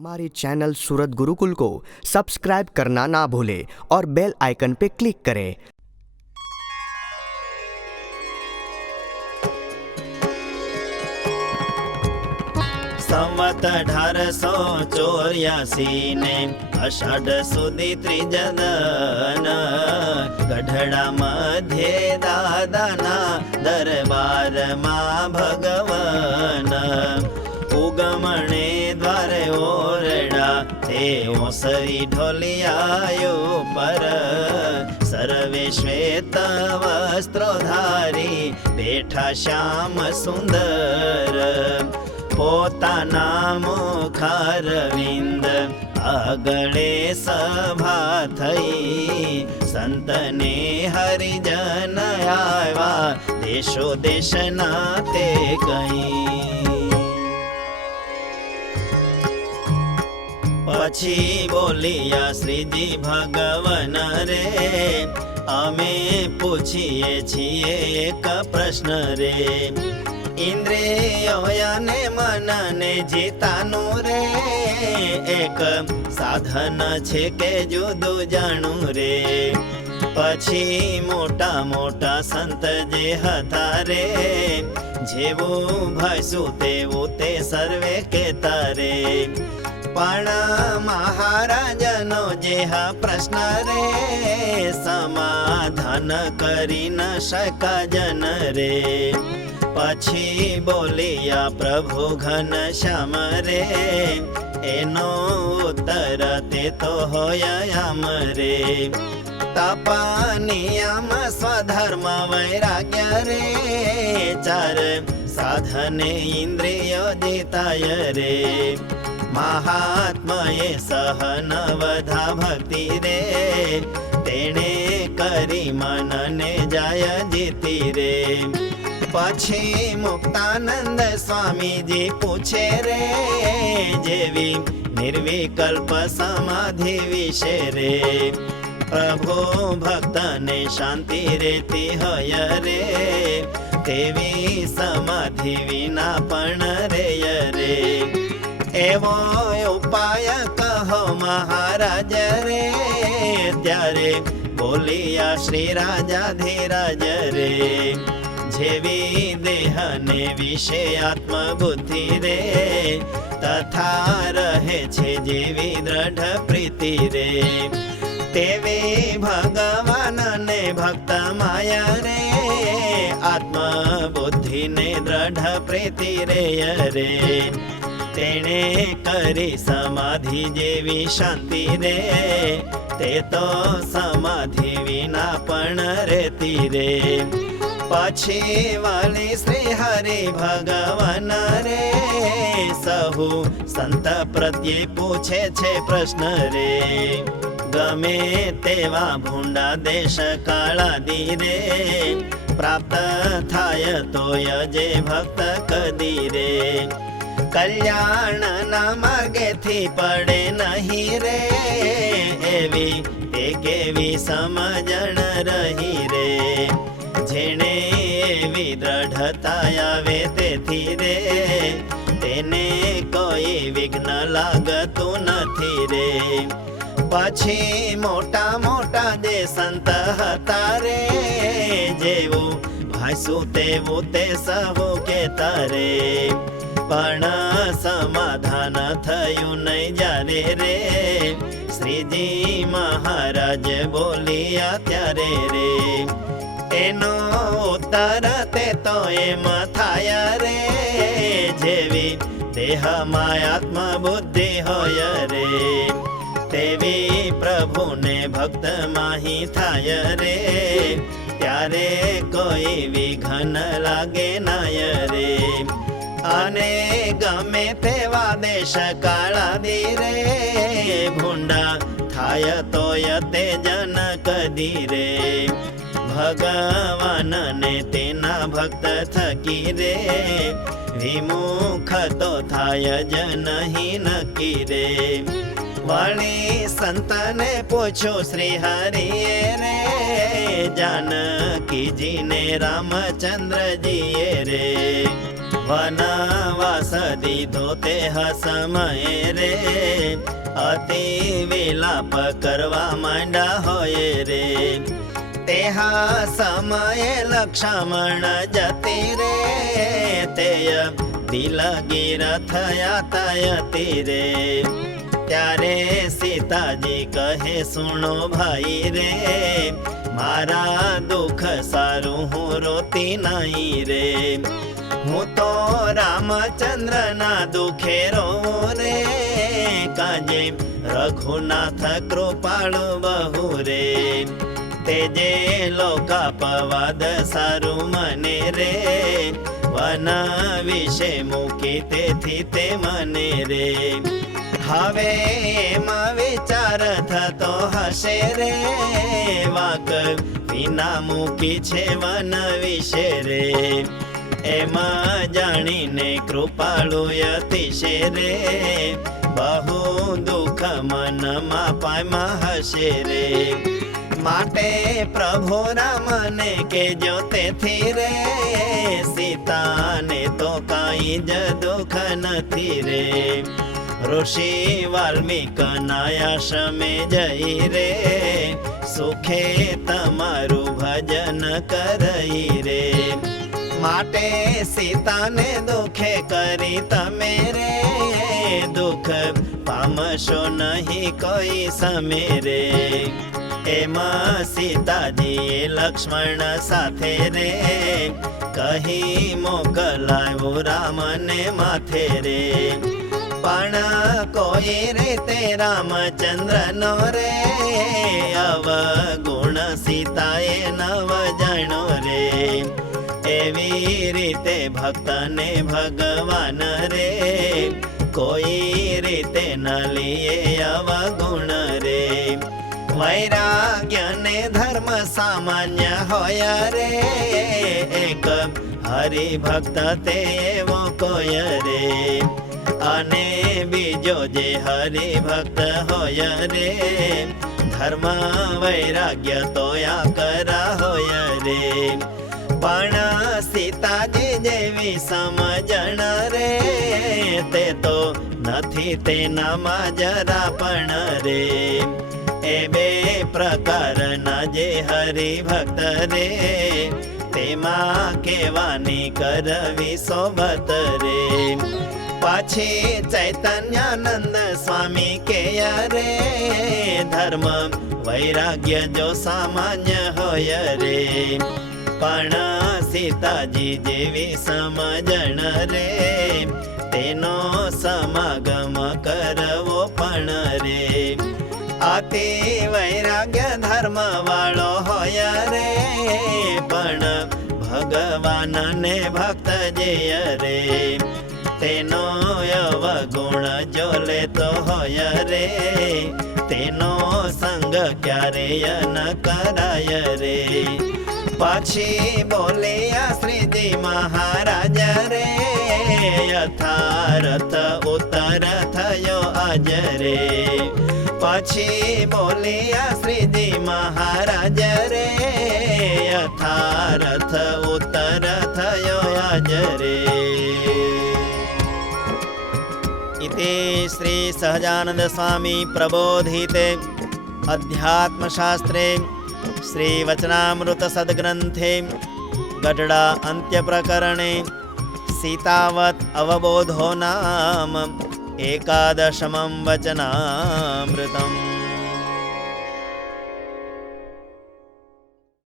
हमारे चैनल सूरत गुरुकुल को सब्सक्राइब करना ना भूलें और बेल आइकन पे क्लिक करें। संवत 1884 ने अषाढ़ सुदी त्रिजदन गढ़ड़ा मध्य दादाना दरबार मां भगवन उगमणे द्वारे ओरडा ते ओसरी ढोलियायो पर सर्वे श्वेत वस्त्रोधारी बैठा श्याम सुंदर પોતાના મુખારવિંદ આગળે સભા થઈ સંતને હરિજન આવ્યા દેશો દેશના તે કઈ પછી બોલિયા શ્રીજી ભગવન રે અમે પૂછીએ છીએ એક પ્રશ્ન રે ઇન્દ્રિયોને મનને જીતાનું રે એક સાધન છે કે જુદું જાણું રે પછી મોટા મોટા સંત જે હતા રે જેવું ભાઈશું તેવું તે સર્વે કહેતા રે પણ મહારાજનો જે પ્રશ્ન રે સમાધાન કરી ન શકા જન રે પછી બોલિયા પ્રભુ ઘન શ્યામ રે એનો ઉત્તર તે તો હોય આમ રે તપ નિયમ સ્વધર્મ વૈરાગ્ય રે ચાર સાધને ઇન્દ્રિયો જીતાય રે મહાત્માએ સહન વધા ભક્તિ રે તેણે કરી મનને જાય જીતી રે પછી મુક્તાનંદ સ્વામીજી પૂછે રે જેવી નિર્વિકલ્પ સમાધિ વિશે રે પ્રભુ ભક્તને શાંતિ રેતી હોય રે તેવી સમાધિ વિના પણ રેય રે એવો ઉપાય કહો મહારાજ રે ત્યારે બોલિયા શ્રી રાજાધિરાજ રે જેવી દેહને વિશે આત્મબુદ્ધિ રે તથા રહે છે જેવી દ્રઢ પ્રીતિ રે તેવી ભગવાનને ભક્ત માયા રે આત્મબુદ્ધિને દ્રઢ પ્રીતિ રે રે તેણે કરી સમાધિ જેવી શાંતિ રે તે તો સમાધિ વિના પણ રહેતી રે પછી વાલી શ્રી હરિ ભગવાન રે સહુ સંત પ્રત્યે પૂછે છે પ્રશ્ન રે ગમે તેવા ભૂંડા દેશ કાળાદી રે પ્રાપ્ત થાય તોય જે ભક્ત કદી રે કલ્યાણના માર્ગેથી પડે નહીં રે એવી તે કેવી સમજણ રહી રે જેણે એવી દ્રઢતા આવે તેથી રે તેને કોઈ વિઘ્ન લાગતું નથી રે પછી મોટા મોટા જે સંત હતા રે જેવું ભાઈશું તેવું તે સહુ કહેતા રે પણ સમાધાન થયું નહીં જ્યારે રે શ્રીજી મહારાજ બોલિયા ત્યારે રે એનો ઉત્તર તે તો એમ થાય રે જેવી દેહમાં આત્મબુદ્ધિ હોય રે તેવી પ્રભુને ભક્ત માહી થાય રે ત્યારે કોઈ વિઘન લાગે નાય રે અને ગમે તેવા દેશ કાળાદી રે ભૂંડા થાય તોય તે જન કદી રે ભગવાનને તેના ભક્ત થકી રે વિમુખ તો થાય જ નહીં નકી રે વળી સંતને પૂછો શ્રી હરિએ રે जानकीजीने रामचंद्रजीए रे वनवास दीधो ते समय रे અતિ વિલાપ કરવા માંડા હોય રે. તેહા સમયે લક્ષ્મણ જતી રે, તેય દિલગીર થયા તયતી રે. ત્યારે સીતાજી કહે સુણો ભાઈ રે, મારા દુઃખ સારું હું રોતી નહીં રે. હું તો રામચંદ્રના દુઃખે રોઉં રે, કાજે રઘુનાથ કૃપાળુ બહુ રે. તેજે લોકાપવાદ સારું મને રે, વન વિશે મૂકી તેથી તે મને રે. હવે એમાં વિચાર થતો હશે રે, વાક વિના મૂકી છે વન વિશે રે. એમાં જાણીને કૃપાળુ અતિશે રે, બહુ દુઃખ મનમાં પામ્યા હશે રે. માટે પ્રભુ રામને કેજો તેથી રે, સીતાને તો કાંઈ જ દુઃખ નથી રે. ઋષિ વાલ્મીકના આશ્રમે જઈ રે, સુખે તમારું ભજન કરઈ રે. માટે સીતાને દુઃખે કરી તમે રે, દુઃખ પામશો નહીં કોઈ સમે રે. એમાં સીતાજીએ લક્ષ્મણ સાથે રે, કહી મોકલાયો રામને માથે રે. પણ કોઈ રીતે રામચંદ્રનો રે, અવગુણ સીતાએ નવ જાણો રે. એવી રીતે ભક્તને ભગવાન રે, કોઈ રીતે ન લીએ અવગુણ રે. વૈરાગ્ય ને ધર્મ સામાન્ય હોય રે, એક હરિભક્ત તે એવો કોઈ રે. અને બીજો જે હરિભક્ત હોય રે, ધર્મ વૈરાગ્ય તો કરા હોય રે. પણ સીતાજી જેવી સમજણ રે, તે તો નથી તેનામાં જરા પણ રે. એ બે પ્રકારના જે હરિભક્ત રે, તેમાં કેવાની કરવી સોબત રે. પાછી ચૈતન્યાનંદ સ્વામી કે રે, ધર્મ વૈરાગ્ય જો સામાન્ય હોય રે. પણ સીતાજી જેવી સમજણ રે, તેનો સમાગમ કરવો પણ રે. અતિ વૈરાગ્ય ધર્મ વાળો હોય રે, પણ ભગવાનને ભક્ત જે રે. તેનો અવગુણ જો લેતો હોય રે, તેનો સંગ ક્યારેય ન કરાય રે. પછી બોલ્યા શ્રીજી મહારાજ રે, યથાર્થ ઉત્તર થયો આજ રે. પછી બોલ્યા શ્રીજી મહારાજ રે, યથાર્થ ઉત્તર થયો આજ રે. इति श्री सहजानंद स्वामी प्रबोधिते अध्यात्मशास्त्रे श्री वचनामृत सद्ग्रंथे गढ़ड़ा अंत्य प्रकरणे सीतावत अवबोधो नाम एकादशमं वचनामृतम्।